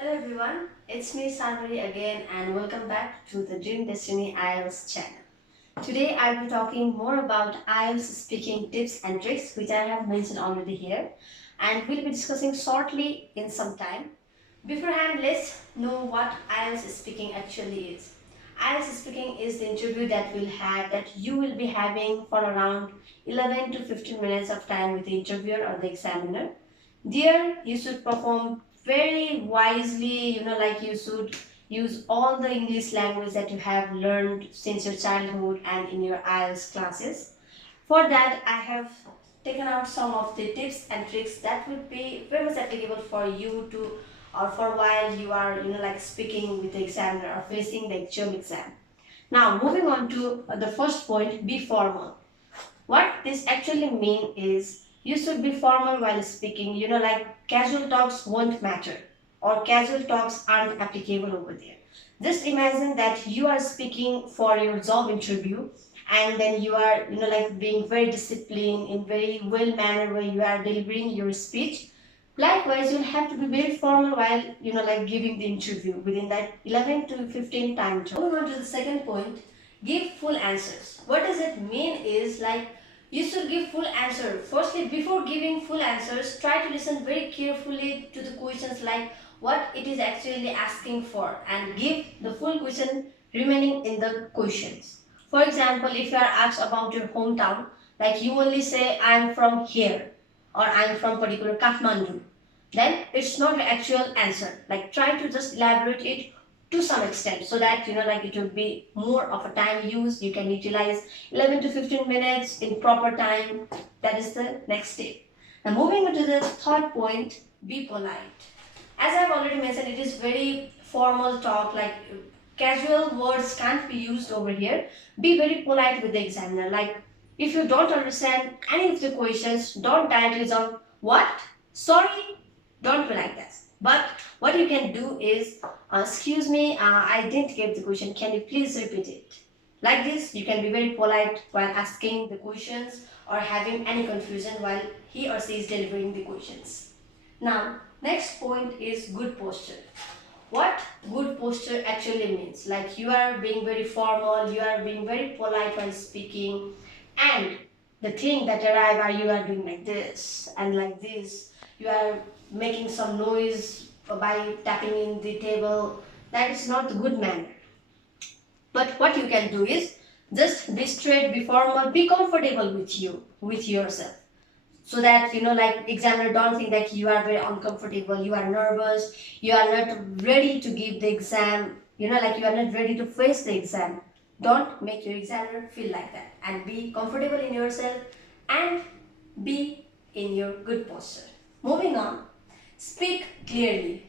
Hello everyone, it's me Sanvari again and welcome back to the Dream Destiny IELTS channel. Today I'll be talking more about IELTS speaking tips and tricks which I have mentioned already here, and we'll be discussing shortly in some time. Beforehand, let's know what IELTS speaking actually is. IELTS speaking is the interview that you will be having for around 11 to 15 minutes of time with the interviewer or the examiner. There, you should perform very wisely, like you should use all the English language that you have learned since your childhood and in your IELTS classes. For that, I have taken out some of the tips and tricks that would be very much applicable for you to, or for while you are, like speaking with the examiner or facing the actual exam. Now, moving on to the first point, be formal. What this actually mean is you should be formal while speaking. Like casual talks won't matter or casual talks aren't applicable over there. Just imagine that you are speaking for your job interview and then you are, like being very disciplined in very well manner where you are delivering your speech. Likewise, you'll have to be very formal while, like giving the interview within that 11 to 15 time. Moving on to the second point, give full answers. What does it mean is like you should give full answer. Firstly, before giving full answers, try to listen very carefully to the questions like what it is actually asking for and give the full question remaining in the questions. For example, if you are asked about your hometown, like you only say I am from here or I am from particular Kathmandu, then it's not the actual answer. Like try to just elaborate it to some extent so that like it will be more of a time use. You can utilize 11 to 15 minutes in proper time. That is the next step. Now moving on to the third point, be polite. As I've already mentioned, it is very formal talk, like casual words can't be used over here. Be very polite with the examiner. Like if you don't understand any of the questions, don't directly jump what, sorry, don't be like that. But what you can do is, excuse me, I didn't get the question. Can you please repeat it? Like this, you can be very polite while asking the questions or having any confusion while he or she is delivering the questions. Now, next point is good posture. What good posture actually means? Like you are being very formal, you are being very polite while speaking, and the thing that arrive are you are doing like this and like this. You are making some noise by tapping in the table. That is not the good manner. But what you can do is just be straight, be formal, be comfortable with you, with yourself. So that like examiner don't think that you are very uncomfortable, you are nervous, you are not ready to give the exam, like you are not ready to face the exam. Don't make your examiner feel like that, and be comfortable in yourself and be in your good posture. Moving on, speak clearly.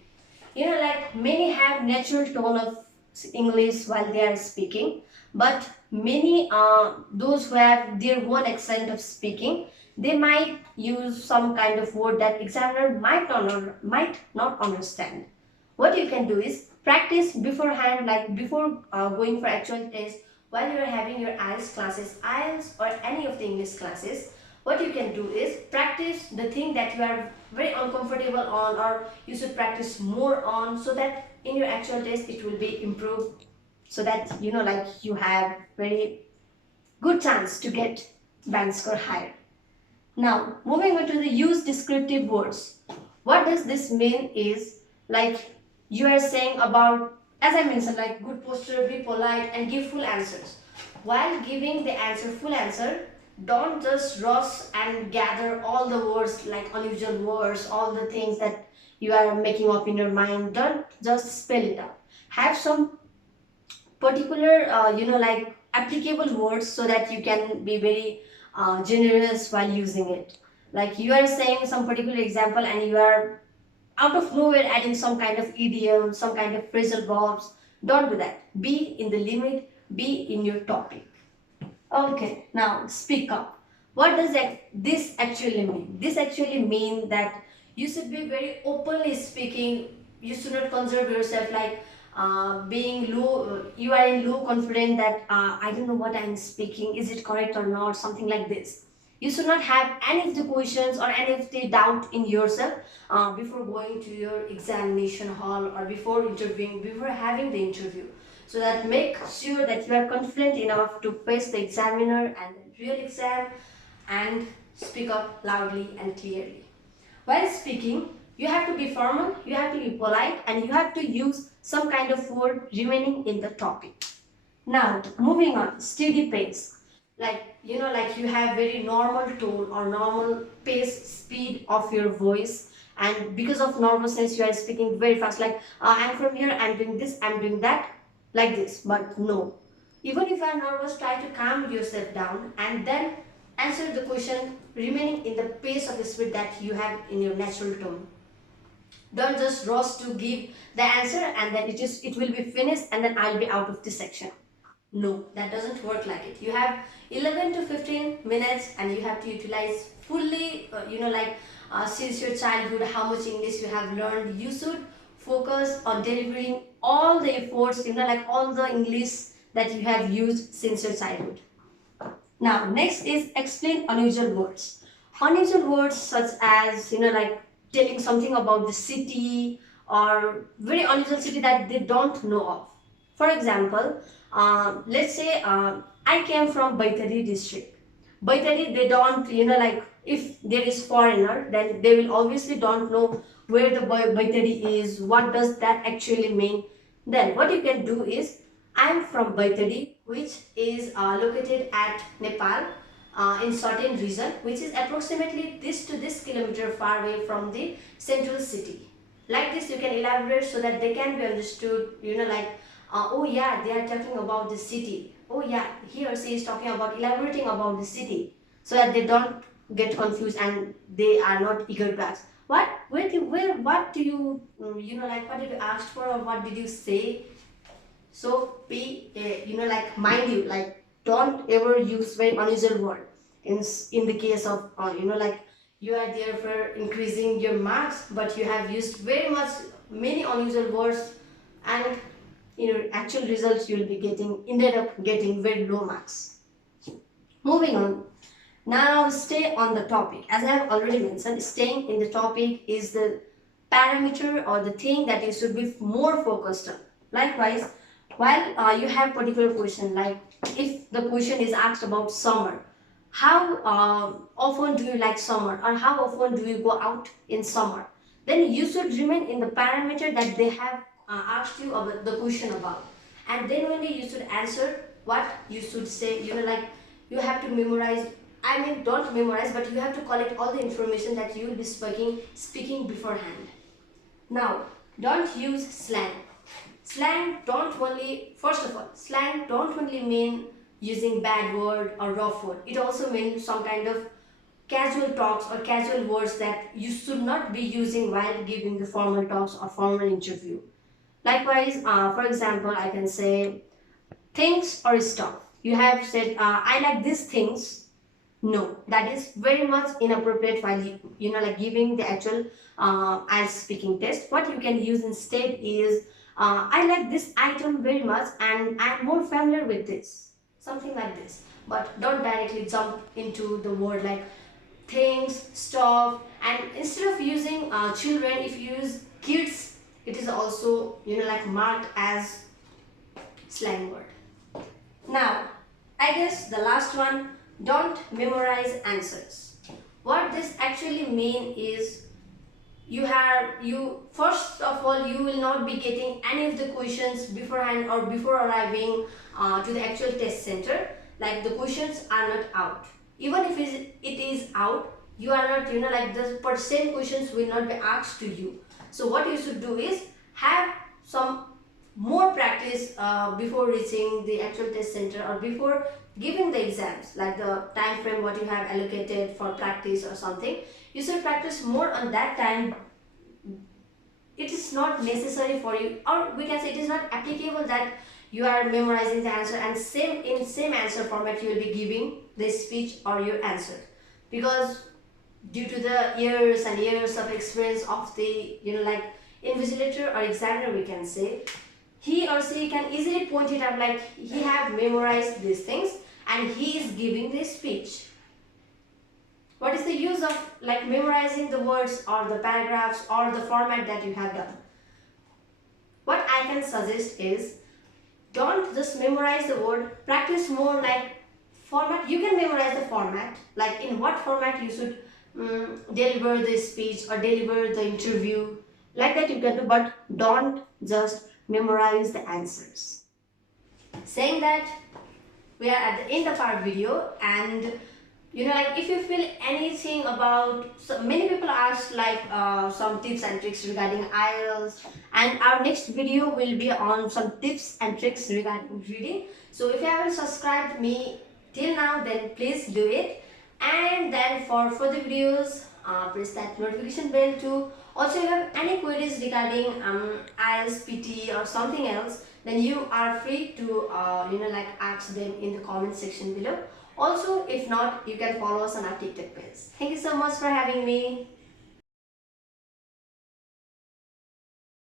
Like many have natural tone of English while they are speaking, but many those who have their own accent of speaking, they might use some kind of word that examiner might not understand. What you can do is practice beforehand, like before going for actual test, while you are having your IELTS classes, IELTS or any of the English classes. What you can do is practice the thing that you are very uncomfortable on, or you should practice more on, so that in your actual test it will be improved, so that like you have very good chance to get band score higher. Now, moving on to the use descriptive words. What does this mean is like you are saying about, as I mentioned, like good posture, be polite and give full answers. While giving the answer, full answer, don't just rush and gather all the words like unusual words, all the things that you are making up in your mind. Don't just spell it out. Have some particular like applicable words so that you can be very generous while using it. Like you are saying some particular example and you are out of nowhere adding some kind of idiom, some kind of phrasal verbs. Don't do that. Be in the limit, be in your topic. Okay, now speak up. What does this actually mean? This actually means that you should be very openly speaking. You should not conserve yourself like being low. You are in low confidence that I don't know what I'm speaking. Is it correct or not? Something like this. You should not have any of the questions or any of the doubt in yourself before going to your examination hall or before interviewing, before having the interview. So that make sure that you are confident enough to face the examiner and the real exam and speak up loudly and clearly. While speaking, you have to be formal, you have to be polite, and you have to use some kind of word remaining in the topic. Now, moving on, steady pace. Like, like you have very normal tone or normal pace, speed of your voice. And because of nervousness, you are speaking very fast. Like, I'm from here, I'm doing this, I'm doing that, like this. But no. Even if you are nervous, try to calm yourself down and then answer the question remaining in the pace of the speed that you have in your natural tone. Don't just rush to give the answer and then it will be finished and then I'll be out of this section. No, that doesn't work like it. You have 11 to 15 minutes and you have to utilize fully, since your childhood, how much English you have learned. You should focus on delivering all the efforts, like all the English that you have used since your childhood. Now, next is explain unusual words. Unusual words such as, like telling something about the city or very unusual city that they don't know of. For example, let's say I came from Baitari district. Baitari, they don't, like if there is foreigner, then they will obviously don't know where the Baitari is, what does that actually mean. Then what you can do is, I'm from Baitari, which is located at Nepal in certain region, which is approximately this to this kilometer far away from the central city. Like this, you can elaborate so that they can be understood, oh yeah, they are talking about the city. Oh yeah, he or she is talking about elaborating about the city, so that they don't get confused and they are not eager to ask. What do you, what did you ask for or what did you say? So be, mind you, like don't ever use very unusual word in the case of, you are there for increasing your marks, but you have used very much many unusual words, and actual results you will be getting, ended up getting very low marks. Moving on. Now stay on the topic. As I have already mentioned, staying in the topic is the parameter or the thing that you should be more focused on. Likewise, while you have particular question, like if the question is asked about summer, how often do you like summer or how often do you go out in summer, then you should remain in the parameter that they have asked you about the question about, and then only you should answer what you should say. You have to memorize, I mean don't memorize, but you have to collect all the information that you will be speaking beforehand. Now, don't use slang. First of all, slang don't only mean using bad word or rough word. It also means some kind of casual talks or casual words that you should not be using while giving the formal talks or formal interview. Likewise, for example, I can say things or stuff. You have said, I like these things. No, that is very much inappropriate while giving the actual IELTS speaking test. What you can use instead is, I like this item very much and I'm more familiar with this. Something like this. But don't directly jump into the word like things, stuff, and instead of using children, if you use kids, it is also marked as slang word. Now, I guess the last one, don't memorize answers. What this actually mean is, first of all, you will not be getting any of the questions beforehand or before arriving to the actual test center. Like the questions are not out. Even if it is out, you are not, the same questions will not be asked to you. So what you should do is have some more practice before reaching the actual test center or before giving the exams, like the time frame what you have allocated for practice or something. You should practice more on that time. It is not necessary for you, or we can say it is not applicable that you are memorizing the answer and same answer format you will be giving the speech or your answer, because due to the years and years of experience of the invigilator or examiner, we can say he or she can easily point it out, like he have memorized these things and he is giving this speech. What is the use of like memorizing the words or the paragraphs or the format that you have done? What I can suggest is, don't just memorize the word, practice more like format. You can memorize the format, like in what format you should deliver the speech or deliver the interview, like that you can do, but don't just memorize the answers. Saying that, we are at the end of our video, and like if you feel anything about, so many people ask like some tips and tricks regarding IELTS, and our next video will be on some tips and tricks regarding reading. So if you haven't subscribed me till now, then please do it. And then for further videos, press that notification bell too. Also, if you have any queries regarding IELTS, PT or something else, then you are free to like ask them in the comment section below. Also, if not, you can follow us on our TikTok page. Thank you so much for having me.